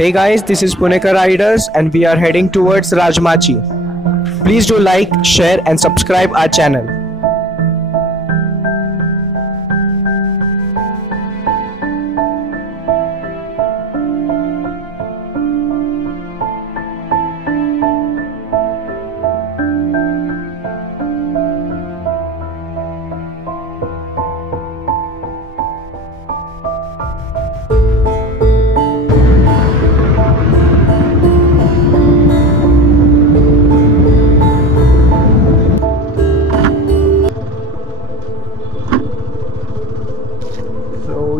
Hey guys, this is Puneka Riders and we are heading towards Rajmachi. Please do like, share and subscribe our channel.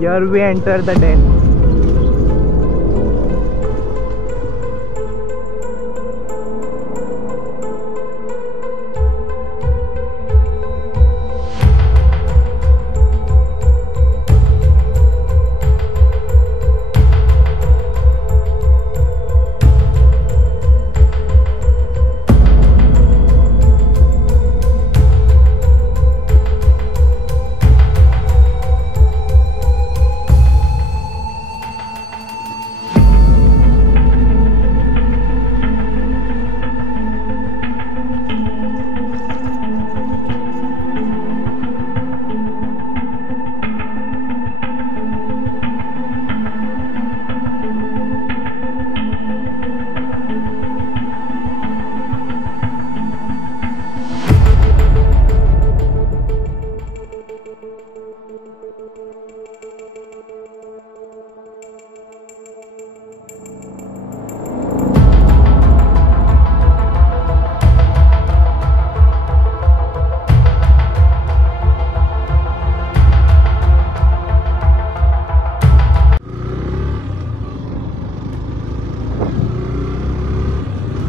Here we enter the den.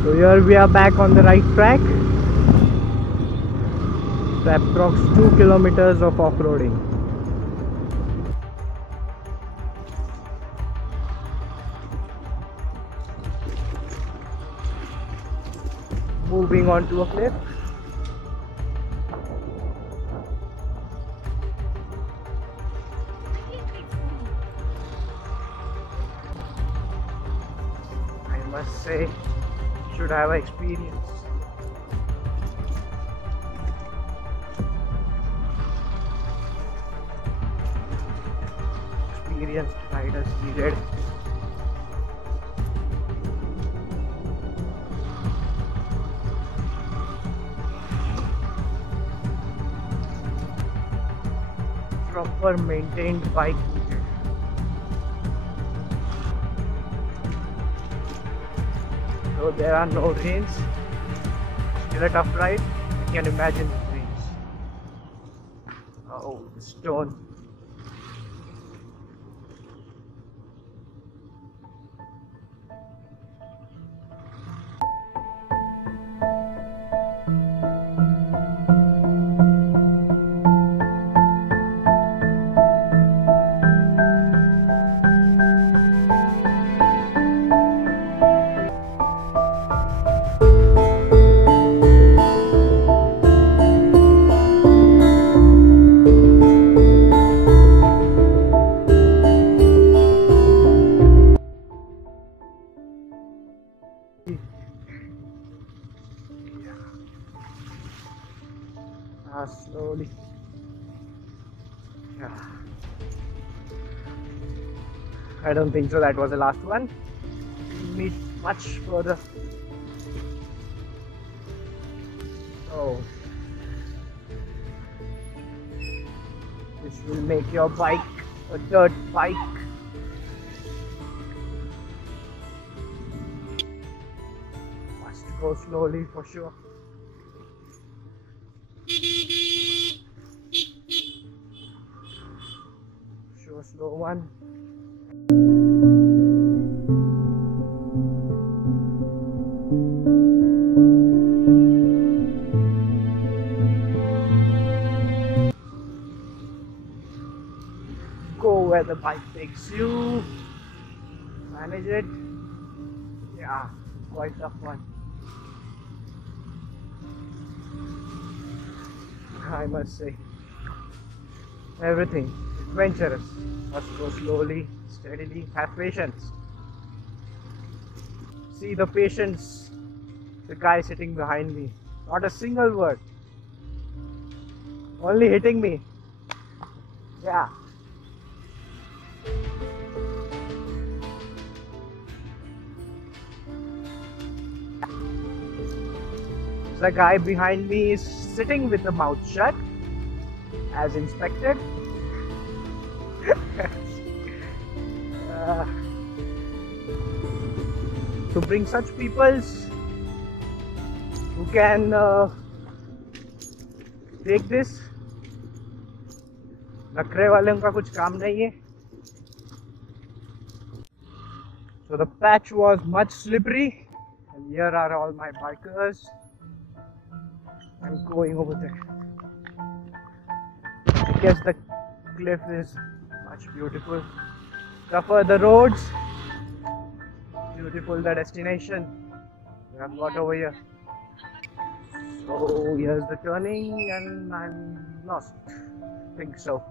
So here we are back on the right track. So approx 2 kilometers of off-roading. Moving on to a cliff. I must say, should have experience. Experienced riders needed. Proper maintained bike needed. So there are no rains. Still a tough ride. I can imagine the rains. Oh, the stone. Slowly. Yeah. I don't think so. That was the last one. We meet much further. Oh, this will make your bike a dirt bike. Must go slowly for sure. Slow one. Go where the bike takes you. Manage it. Yeah, quite tough one. I must say, everything adventurous. Must go slowly, steadily, have patience. See the patience, the guy sitting behind me. Not a single word. Only hitting me. Yeah. The guy behind me is sitting with the mouth shut, as inspected. To bring such peoples who can take this, नखरे वाले उनका कुछ काम नहीं है. So the patch was much slippery, and here are all my bikers. I'm going over there. I guess the cliff is much beautiful. Tougher the roads, beautiful the destination we have got over here. So here's the turning, and I'm lost. Think so.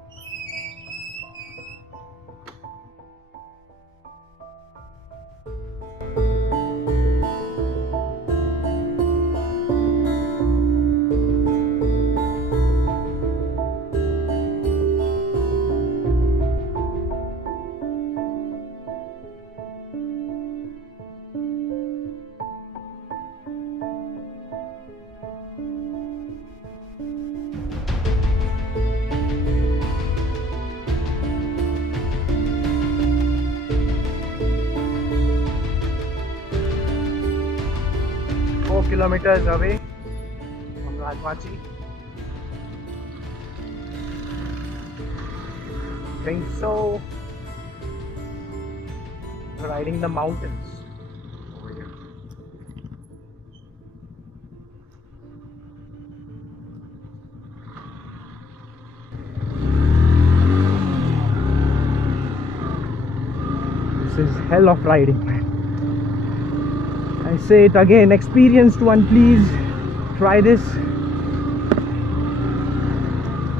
Kilometers away from Rajmachi. Think so. Riding the mountains over here. This is hell of riding, man. I say it again, experienced one, please try this.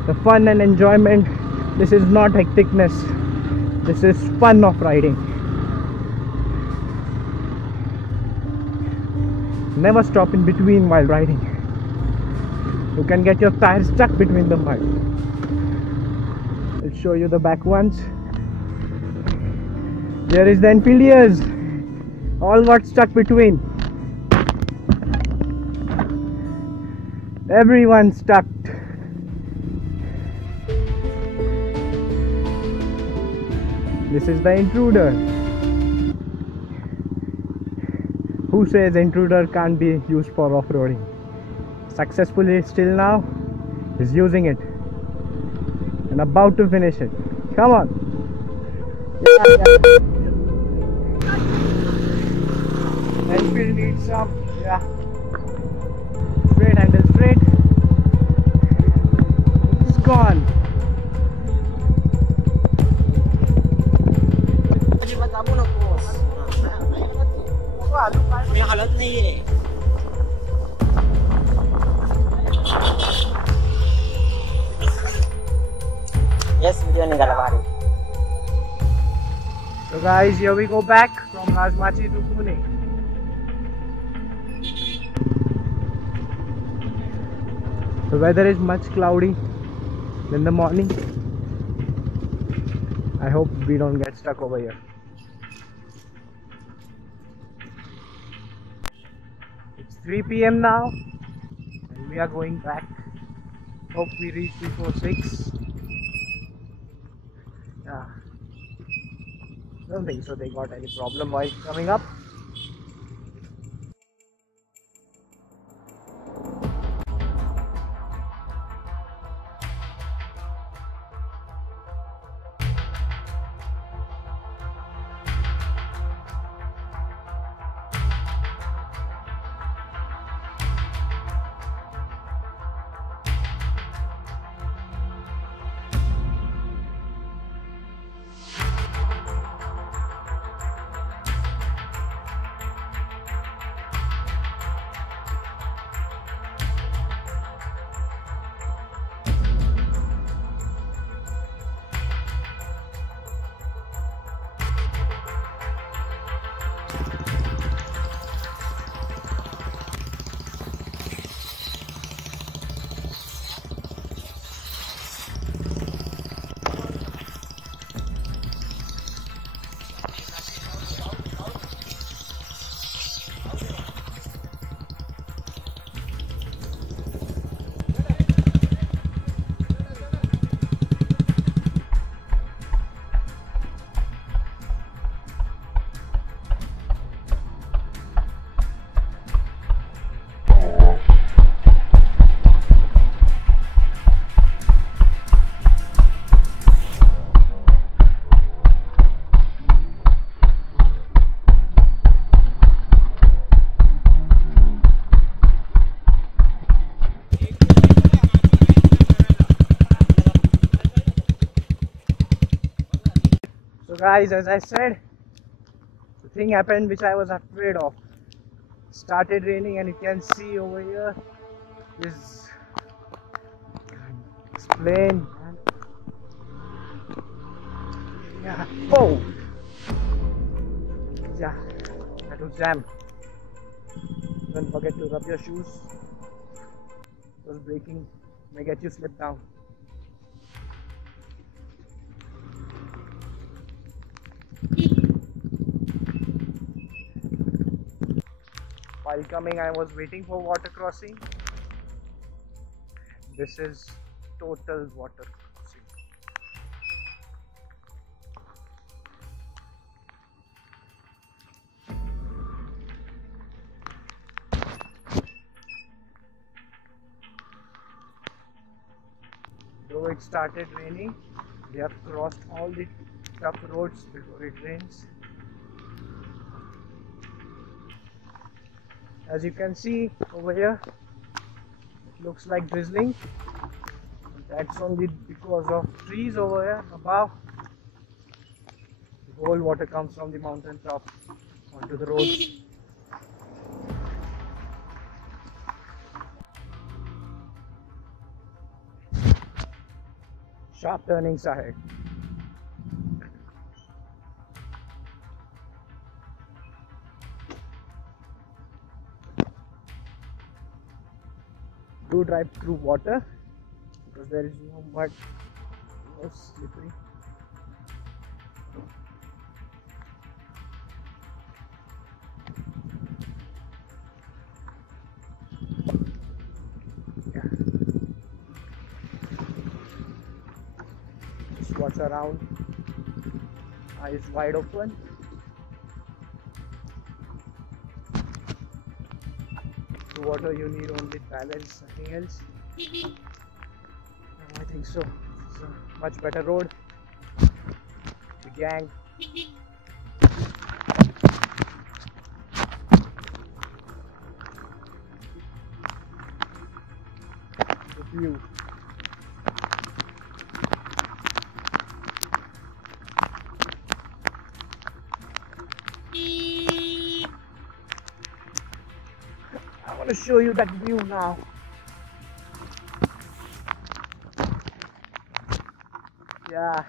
The fun and enjoyment, this is not hecticness, this is fun of riding. Never stop in between while riding. You can get your tires stuck between the mud. I'll show you the back ones. There is the Enfielders. All got stuck between. Everyone stuck. This is the Intruder. Who says Intruder can't be used for off-roading? Successfully still now is using it and about to finish it. Come on. Yeah. Enfield needs some, yeah. Straight handle, straight. It's gone. Yes, video निकाला. So guys, here we go back from Rajmachi to Pune. The weather is much cloudy in the morning. I hope we don't get stuck over here. It's 3 PM now and we are going back. Hope we reach before 6. Yeah. Don't think so they got any problem while coming up. guys, as I said, the thing happened which I was afraid of. Started raining, and you can see over here this plane. Yeah. Oh! Yeah, that was jam. Don't forget to rub your shoes. It was braking, may get you slip down. While coming, I was waiting for water crossing. This is total water crossing. Though it started raining, we have crossed all the tough roads before it rains. As you can see over here, it looks like drizzling. That's only because of trees over here above. The whole water comes from the mountain top onto the roads. Sharp turnings ahead. Do drive through water because there is no mud, no slippery. Yeah. Just watch around, eyes wide open. The water you need only balance, nothing else. I think so. It's a much better road. The gang. The view. I want to show you that view now. Yeah.